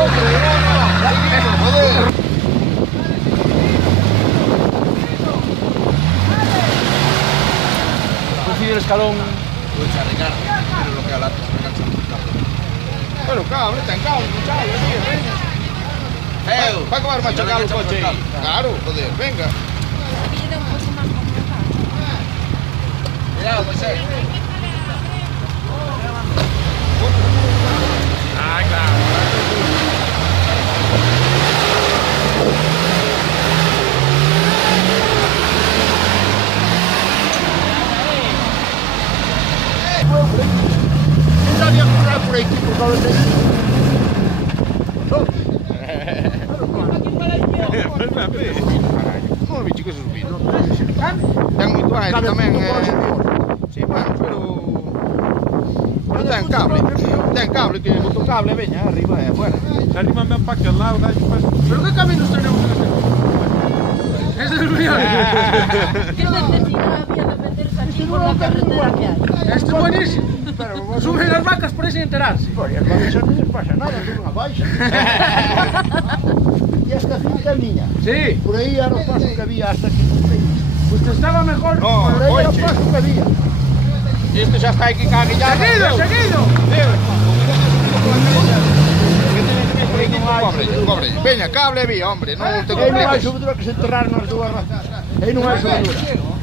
Joder. Consigue el escalón. Puedes arreglar, pero lo que al antes me cansa mucho. Bueno, cable, ten cable, muchacho, va a acabar machacado el coche ahí. Claro, joder, venga. Cuidado, pues Ah, claro. ¿Quién sabía curar por aquí por causa de eso? Non vi que se subir. Ten moito aire tamén. Si, bueno, pero ten cable que botou cable, veña, arriba e afuera. Arriba me para aquel lado, dai pues. Pero que caminos tenemos en este? Este es el mío. ¿Qué necesidad había de meterse aquí por la carretera que hay? Este es buenísimo. Suben las vacas por ahí sin enterarse. Por as vacas non les pasa nada, suben a baixa. E esta finca é miña. Sí. Por aí era o paso que había hasta que comprei. Pues te estaba mejor. No, por aí era o paso que había. Isto xa está aquí carrillado. Seguido. Cobre. Veña, cable vía, hombre, non te Aí non hai compliques. subidura que se enterraron as dúas. Aí non hai subidura.